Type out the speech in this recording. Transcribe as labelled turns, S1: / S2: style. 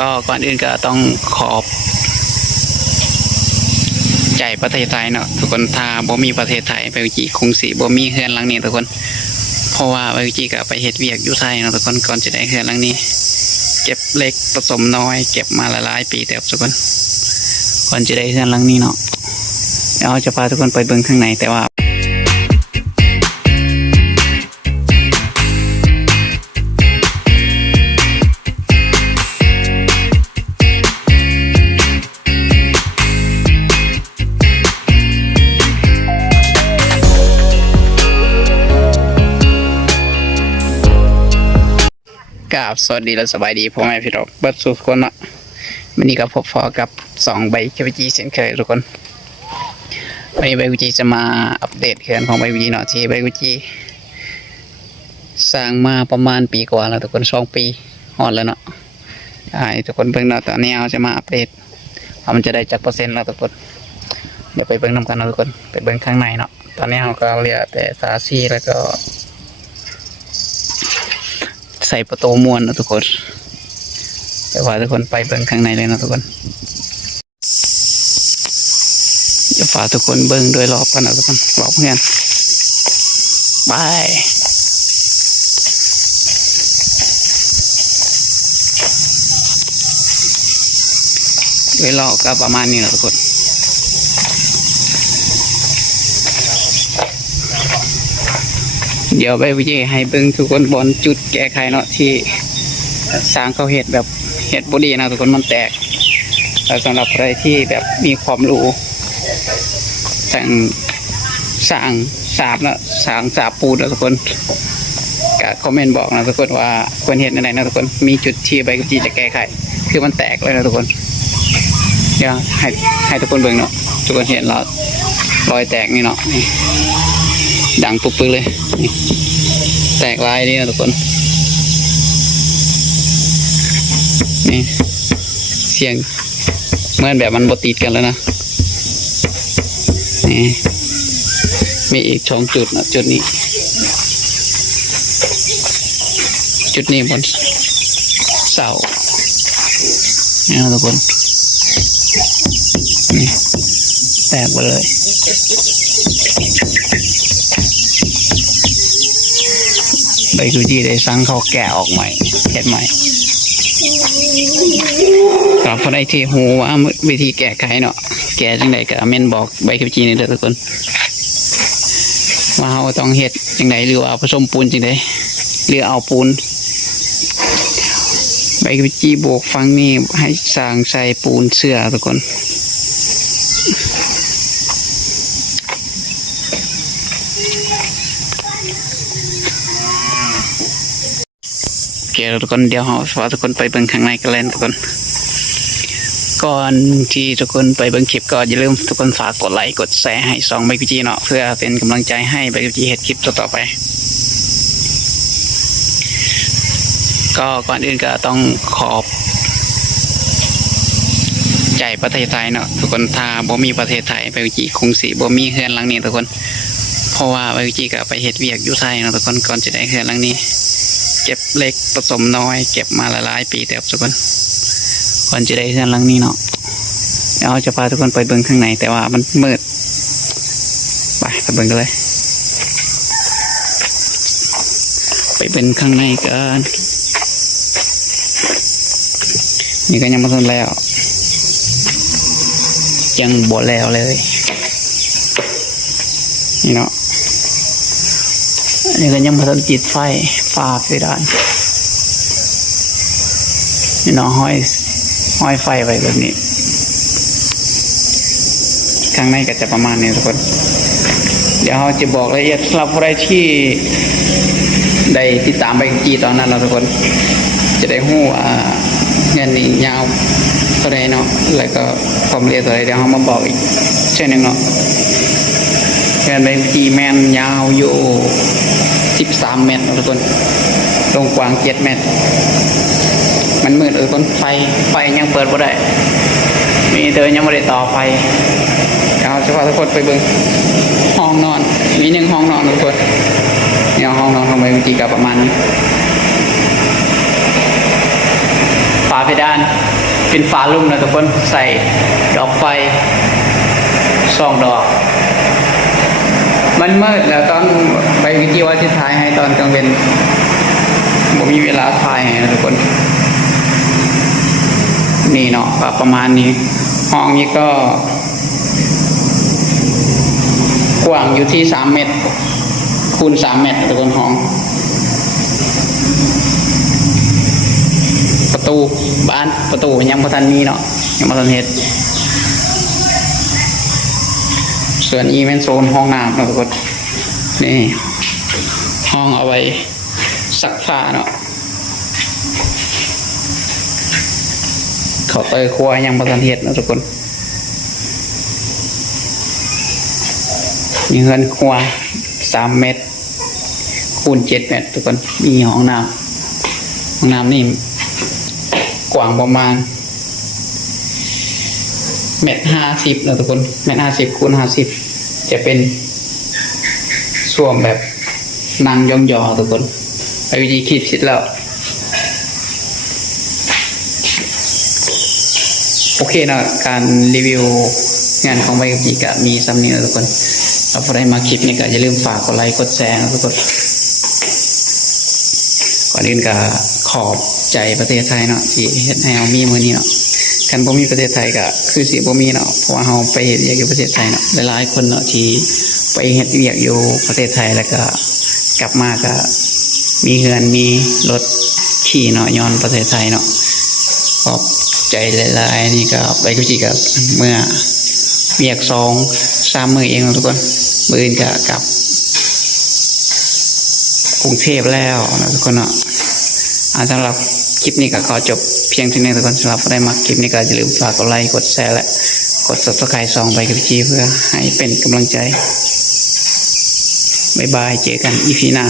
S1: ก็ก่อนอื่นก็ต้องขอบใจประเทศไทยเนาะทุกคนถ้าบ่มีประเทศไทยไปวิจิคงสิบ่มีเฮือนหลังนี้ทุกคน เพราะว่าไปวิจิก็ไปเฮ็ดเวียกอยู่ไทยเนาะทุกคนก่อนจะได้เฮือนหลังนี้ เก็บเล็กผสมน้อย เก็บมาหลายๆปีแต่ทุกคนก่อนจะได้เฮือนหลังนี้เนาะเดี๋ยวเราจะพาทุกคนไปเบิ่งข้างในแต่ว่า กราบสวัสดีและสบายดีพ่อแม่พี่น้องบิดสุขคนเนาะวันนี้ก็พบพอกับสองใบเควิจีเช่นเคยทุกคนวันนี้ใบกุจีจะมาอัปเดตเขื่อนของใบกุจีเนาะที่ใบกุจีสร้างมาประมาณปีกว่าแล้วทุกคนสองปีฮอดแล้วเนาะให้ทุกคนเบิ่งเนาะตอนนี้เราจะมาอัปเดตว่ามันจะได้จากเปอร์เซ็นต์แล้วทุกคนเดี๋ยวไปเบิ่งนำกันนาะทุกคนไปเบิ่งข้างในเนาะตอนนี้เราก็เหลือแต่ตาซีแล้วก็ ใส่ประตูม้วนนะทุกคนเดี๋ยวพาทุกคนไปเบิ่งข้างในเลยนะทุกคนเดี๋ยวพาทุกคนเบิ่งโดยรอบกันนะทุกคนรอบเพื่อนไปโดยรอบก็ประมาณนี้นะทุกคน เดี๋ยวไปวิจัยให้เบิ่งทุกคนบอลจุดแก้ไขเนาะที่สร้างเขาเห็ดแบบเห็ดบดีนะทุกคนมันแตกแต่สำหรับใครที่แบบมีความรู้สั่งสั่งสาบนะสั่งสาบปูนนะทุกคนก็คอมเมนต์บอกนะทุกคนว่าควรเห็นอะไรนะทุกคนมีจุดที่ใบกุจีจะแก้ไขคือมันแตกเลยนะทุกคนเดี๋ยวให้ให้ทุกคนเบิ่งเนาะทุกคนเห็นแล้วรอยแตกนี่เนาะนี่ ดังปุ๊บปึ๊บเลย แตกลายนี่นะทุกคน นี่เสียงเหมื่อนแบบมันบติดกันแล้วนะ นี่ มีอีกสองจุดนะจุดนี้ จุดนี้บนเสานี่นะทุกคน นี่ แตกไปเลย ใบกุจีได้สั่งเขาแกะออกใหม่เห็ดใหม่กับพอได้ที่หูว่าวิธีแก้ไขเนาะแก้จังไดก็เมนบอกใบกุจีนี่เด้อทุกคนว่าเราต้องเฮ็ดจังไดหรือว่าผสมปูนจังไดหรือเอาปูนใบกุจีโบกฟังนี่ให้สร้างใส่ปูนเสื้อทุกคน โอเคทุกคนเดี๋ยวเราพาทุกคนไปเบิ่งข้างในกันเลยนะทุกคน ก่อนที่ทุกคนไปเบิ่งคลิปก็อย่าลืมทุกคนฝากกดไลค์กดแชร์ให้สองใบกุจีเนาะเพื่อเป็นกำลังใจให้ใบกุจีเฮ็ดคลิปต่อไป ก็ก่อนอื่นก็ต้องขอบใจประเทศไทยเนาะทุกคนถ้าบ่มีประเทศไทยใบกุจีคงสิบ่มีเฮือนหลังนี้ทุกคน เพราะว่าใบกุจีก็ไปเฮ็ดเวียกอยู่ไทยเนาะทุกคนก่อนจะได้เฮือนหลังนี้ เก็บเล็กผสมน้อย เก็บมาหลายๆปีแต่ทุกคนก่อนจะได้เฮือนหลังนี้เนาะเดี๋ยวเราจะพาทุกคนไปเบิ่งข้างในแต่ว่ามันมืดไปไปเบิ่งกันเลย ไปเบิ่งข้างในกันนี่ก็ยังไม่ทันแล้ว ยังบ่แล้วเลย นี่เนาะ อันนี้ก็ยังไม่ทันติดไฟฟ้าเพดานนี่เนาะห้อยห้อยไฟไว้แบบนี้ ข้างในก็จะประมาณนี้ทุกคนเดี๋ยวเราจะบอกรายละเอียดสำหรับใครที่ได้ติดตามใบกีตอนนั้นเราทุกคน จะได้หู้อ่าเงินนี่ยาวเท่าไรเนาะแล้วก็ความละเอียดเท่าไรเดี๋ยวเรามาบอกอีกเช่นหนึ่งเนาะ แผ่นใบกีแมนยาวอยู่13เมตรทุกคนตรงกว้าง7เมตร มันมืดเออต้นไฟไฟยังเปิดบ่ได้มีเธอยังไม่ได้ต่อไฟเดี๋ยวจะพาทุกคนไปเบิ่งห้องนอน มีหนึ่งห้องนอนทุกคนเนี่ยห้องนอนของใบกีกับประมาณนี้ฝาเพดานเป็นฝาลุ่มนะทุกคนใส่ดอกไฟสองดอก มันมืดแล้วตอนไปวิจิว่าที่ถ่ายให้ตอนกลางเวนผมมีเวลาถ่ายให้ทุกคน นี่เนาะประมาณนี้ ห้องนี้ก็ กว้างอยู่ที่สามเมตร คูณสามเมตรทุกคนห้อง ประตูบ้านประตูยังบ่ทันมีเนาะยังบ่ทันเฮ็ด ส่วนอีเวนโซนห้องน้ำนะทุกคนนี่ ห้องเอาไว้ซักผ้าเนาะเขาเตอร์ครัวยังบ่ทันเฮ็ดเนะทุกคนมีเงินครัวสามเมตร คูณเจ็ดเมตร ทุกคนมีห้องน้ำห้องน้ำนี่กว้างประมาณ เมตรห้าสิบนะทุกคนเมตรห้าสิบคูณห้าสิบจะเป็นส่วมแบบนางยองยอทุกคนไปวิธีคิดคิดแล้ว โอเคนะการรีวิวงานของไบกับจีกะมีซ้ำนี้นะทุกคนเราพอได้มาคลิปนี้ก็อย่าลืมฝากกดไลค์กดแชร์นะทุกคนก่อนอื่นก็ขอบใจประเทศไทยเนาะที่เฮ็ดให้เรามีมือนี้เนาะ คันบ่มีประเทศไทยก็คือสิบ่มีเนาะเพราะว่าเราไปเฮ็ดเวียกอยู่ประเทศไทยเนาะหลายๆคนเนาะที่ไปเฮ็ดเวียกอยู่ประเทศไทยแล้วก็กลับมาก็มีเฮือนมีรถขี่เนาะย้อนประเทศไทยเนาะขอบใจหลายๆนี่ก็ไปกุจิก็เมื่อเวียกสองสามมือเองทุกคนมืออื่นก็กลับกรุงเทพแล้วนะทุกคนเนาะ สำหรับคลิปนี้ก็ขอจบเพียงเท่านี้ทุกคนสำหรับผู้ได้มาคลิปนี้ก็อย่าลืมฝากกดไลค์กดแชร์และกด subscribe ซองไปกับพี่จีเพื่อให้เป็นกำลังใจบายบายเจอกันอีพีหน้า